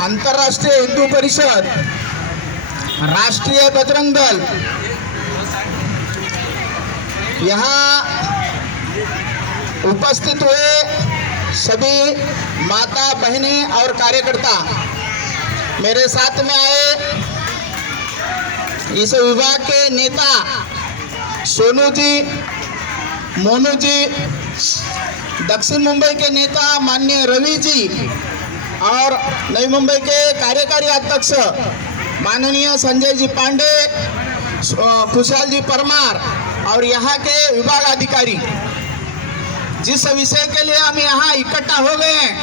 अंतर्राष्ट्रीय हिंदू परिषद, राष्ट्रीय बजरंग दल, यहाँ उपस्थित हुए सभी माता बहनें और कार्यकर्ता, मेरे साथ में आए इस विभाग के नेता सोनू जी, मोनू जी, दक्षिण मुंबई के नेता माननीय रवि जी और नई मुंबई के कार्यकारी अध्यक्ष माननीय संजय जी पांडे, खुशहाल जी परमार और यहाँ के विभाग अधिकारी, जिस विषय के लिए हम यहाँ इकट्ठा हो गए हैं,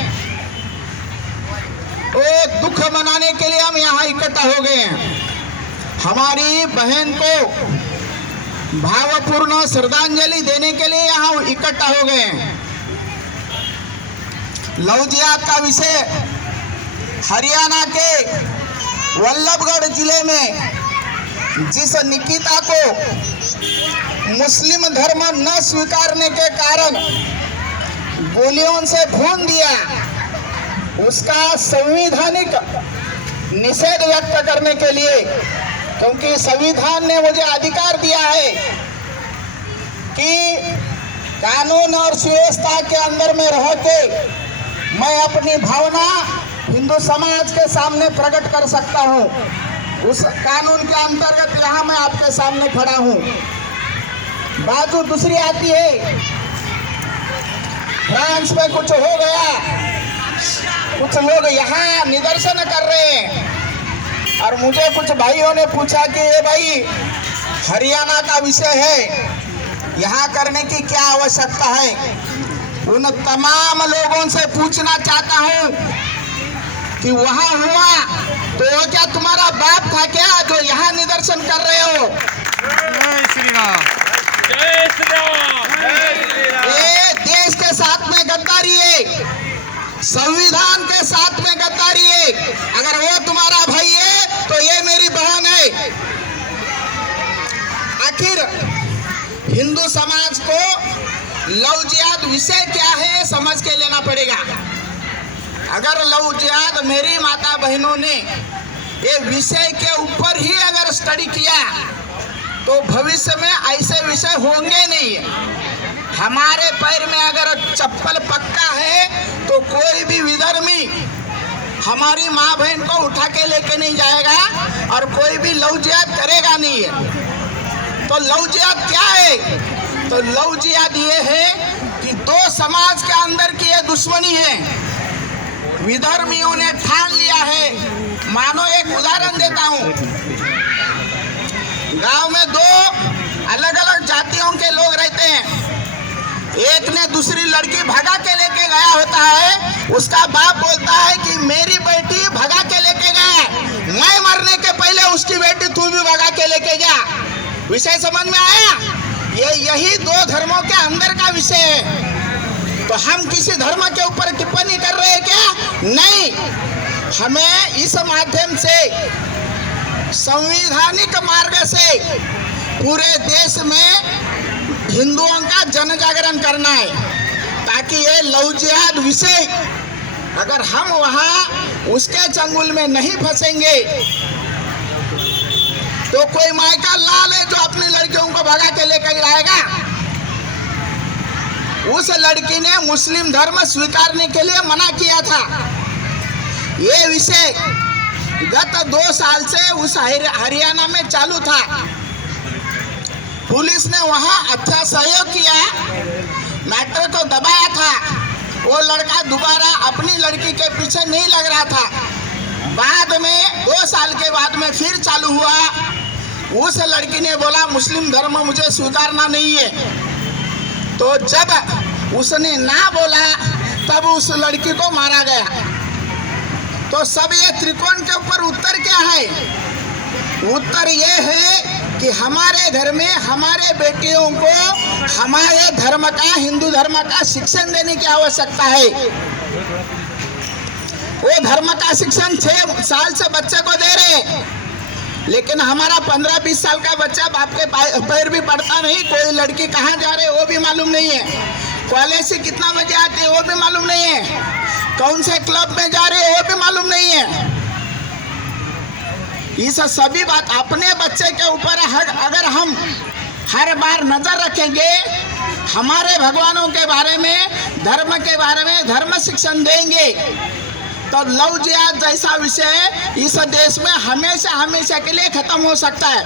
वो दुख मनाने के लिए हम यहाँ इकट्ठा हो गए हैं। हमारी बहन को भावपूर्ण श्रद्धांजलि देने के लिए यहाँ इकट्ठा हो गए हैं। लव जिहाद का विषय हरियाणा के वल्लभगढ़ जिले में जिस निकिता को मुस्लिम धर्म न स्वीकारने के कारण गोलियों से भून दिया, उसका संवैधानिक निषेध व्यक्त करने के लिए, क्योंकि संविधान ने मुझे अधिकार दिया है कि कानून और सुव्यवस्था के अंदर में रह के मैं अपनी भावना हिंदू समाज के सामने प्रकट कर सकता हूं। उस कानून के अंतर्गत यहाँ मैं आपके सामने खड़ा हूं। बाजू दूसरी आती है, फ्रांस में कुछ हो गया, कुछ लोग यहाँ निदर्शन कर रहे हैं और मुझे कुछ भाइयों ने पूछा कि ये भाई हरियाणा का विषय है, यहाँ करने की क्या आवश्यकता है। उन तमाम लोगों से पूछना चाहता हूँ कि वहाँ हुआ तो क्या तुम्हारा बाप था क्या जो यहाँ निदर्शन कर रहे हो? जय श्री राम, जय श्री राम, जय श्री राम। ये देश के साथ में गद्दारी है, संविधान के साथ में गद्दारी है। अगर वो तुम्हारा भाई है तो ये मेरी बहन है। आखिर हिंदू समाज को लव जिहाद विषय क्या है समझ के लेना पड़ेगा। अगर लव जिहाद मेरी माता बहनों ने ये विषय के ऊपर ही अगर स्टडी किया तो भविष्य में ऐसे विषय होंगे नहीं। हमारे पैर में अगर चप्पल पक्का है तो कोई भी विधर्मी हमारी माँ बहन को उठा के लेके नहीं जाएगा और कोई भी लव जिहाद करेगा नहीं है। तो लव जिहाद क्या है? तो लव जिहाद ये है कि दो समाज के अंदर की ये दुश्मनी है, विधर्मियों ने ठान लिया है। मानो एक उदाहरण देता हूँ, गांव में दो अलग अलग जातियों के लोग रहते हैं। एक ने दूसरी लड़की भगा के लेके गया होता है, उसका बाप बोलता है कि मेरी बेटी भगा के लेके गया, मैं मरने के पहले उसकी बेटी तू भी भगा के लेके जा। विषय समझ में आया? यही दो धर्मों के अंदर का विषय है। तो हम किसी धर्म के ऊपर टिप्पणी कर रहे हैं क्या? नहीं, हमें इस माध्यम से संवैधानिक मार्ग से पूरे देश में हिंदुओं का जन जागरण करना है, ताकि ये लव जिहाद विषय अगर हम वहाँ उसके चंगुल में नहीं फंसेंगे तो कोई माई का लाल है जो अपनी लड़कियों को भगा के लेकर जाएगा। उस लड़की ने मुस्लिम धर्म स्वीकारने के लिए मना किया था। ये विषय गत 2 साल से उस हरियाणा में चालू था। पुलिस ने वहां अच्छा सहयोग किया, मैटर को दबाया था। वो लड़का दोबारा अपनी लड़की के पीछे नहीं लग रहा था। बाद में 2 साल के बाद में फिर चालू हुआ। उस लड़की ने बोला मुस्लिम धर्म मुझे स्वीकारना नहीं है। तो जब उसने ना बोला तब उस लड़की को मारा गया। तो सब ये त्रिकोण के ऊपर उत्तर क्या है? उत्तर ये है कि हमारे घर में हमारे बेटियों को हमारे धर्म का, हिंदू धर्म का शिक्षण देने की आवश्यकता है। वो धर्म का शिक्षण 6 साल से बच्चे को दे रहे, लेकिन हमारा 15-20 साल का बच्चा बाप के पैर भी पड़ता नहीं। कोई लड़की कहाँ जा रही है वो भी मालूम नहीं है, कॉलेज से कितना बजे आते हैं वो भी मालूम नहीं है। कौन से क्लब में जा रहे हैं वो भी मालूम नहीं है। ये सभी बात अपने बच्चे के ऊपर अगर हम हर बार नजर रखेंगे, हमारे भगवानों के बारे में, धर्म के बारे में धर्म शिक्षण देंगे, तो लव जिहाद जैसा विषय इस देश में हमेशा हमेशा के लिए खत्म हो सकता है।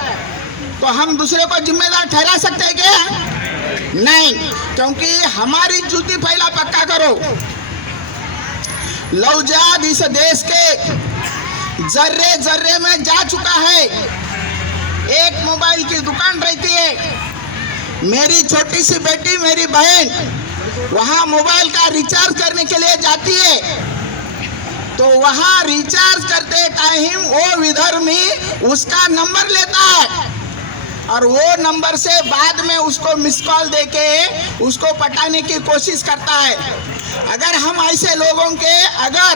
तो हम दूसरे को जिम्मेदार ठहरा सकते हैं क्या? नहीं, क्योंकि हमारी जूती पहला पक्का करो। लव जिहाद इस देश के जर्रे जर्रे में जा चुका है। एक मोबाइल की दुकान रहती है, मेरी छोटी सी बेटी, मेरी बहन वहां मोबाइल का रिचार्ज करने के लिए जाती है, तो वहां रिचार्ज करते टाइम वो विधर्मी उसका नंबर लेता है और वो नंबर से बाद में उसको मिस कॉल देके उसको पटाने की कोशिश करता है। अगर हम ऐसे लोगों के अगर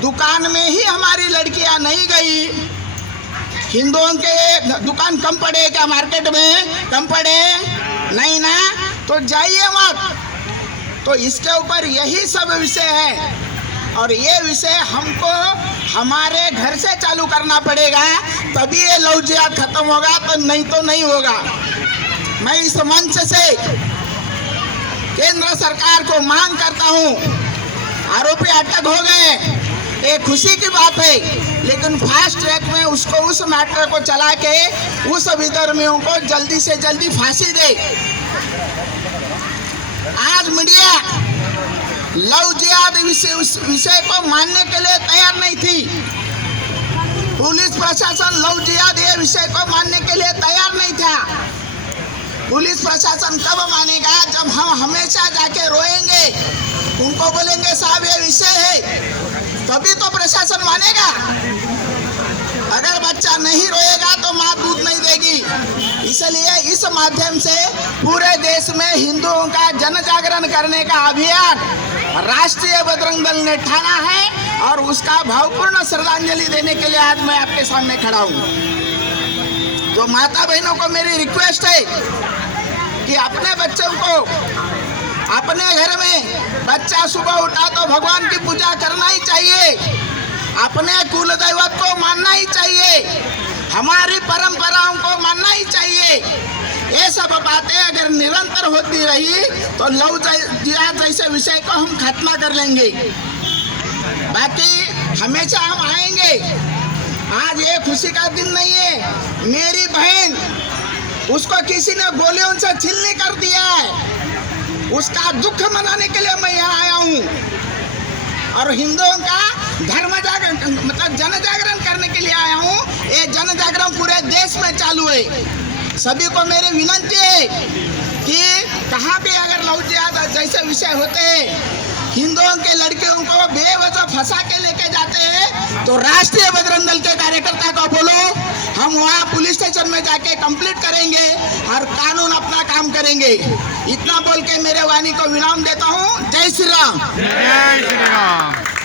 दुकान में ही हमारी लड़कियां नहीं गई, हिंदुओं के दुकान कम पड़े क्या मार्केट में? कम पड़े नहीं ना, तो जाइए मत। तो इसके ऊपर यही सब विषय है और ये विषय हमको हमारे घर से चालू करना पड़ेगा, तभी ये लव जिहाद खत्म होगा, तो नहीं होगा। मैं इस मंच से केंद्र सरकार को मांग करता हूँ, आरोपी अटक हो गए, ये खुशी की बात है, लेकिन फास्ट ट्रैक में उसको उस मैटर को चला के उस विधर्मियों को जल्दी से जल्दी फांसी दे। आज मीडिया लव जिहाद विषय को मानने के लिए तैयार नहीं थी। पुलिस प्रशासन लव जिहाद ये विषय को मानने के लिए तैयार नहीं था। पुलिस प्रशासन कब मानेगा? जब हम हमेशा जाके रोएंगे, उनको बोलेंगे साहब ये विषय है, तभी तो प्रशासन मानेगा। अगर बच्चा नहीं रोएगा तो माँ दूध नहीं देगी। इसलिए इस माध्यम से पूरे देश में हिंदुओं का जन जागरण करने का अभियान राष्ट्रीय बजरंग दल ने ठाना है और उसका भावपूर्ण श्रद्धांजलि देने के लिए आज मैं आपके सामने खड़ा हूँ। तो माता बहनों को मेरी रिक्वेस्ट है कि अपने बच्चों को, अपने घर में बच्चा सुबह उठा तो भगवान की पूजा करना ही चाहिए, अपने कुल दैवत को मानना ही चाहिए, हमारी परंपराओं को मानना ही चाहिए। ये सब बातें अगर निरंतर होती रही तो लव जिहाद जैसे विषय को हम खत्म कर लेंगे। बाकी हमेशा हम आएंगे। आज ये खुशी का दिन नहीं है। मेरी बहन, उसको किसी ने गोलियों से छीलनी कर दिया है, उसका दुख मनाने के लिए मैं यहाँ आया हूँ और हिंदुओं का धर्म जागरण मतलब जन जागरण करने के लिए आया हूँ। ये जन जागरण पूरे देश में चालू है। सभी को मेरी विनती है कि कहाँ भी अगर लव जिहाद जैसे विषय होते हैं, हिंदुओं के लड़कियों को बेवजह फंसा के लेके जाते हैं, तो राष्ट्रीय बजरंग दल के कार्यकर्ता को बोलो, हम वहाँ पुलिस स्टेशन में जाके कंप्लीट करेंगे और कानून अपना काम करेंगे। इतना बोल के मेरे वाणी को विराम देता हूँ। जय श्री राम। जय श्री राम।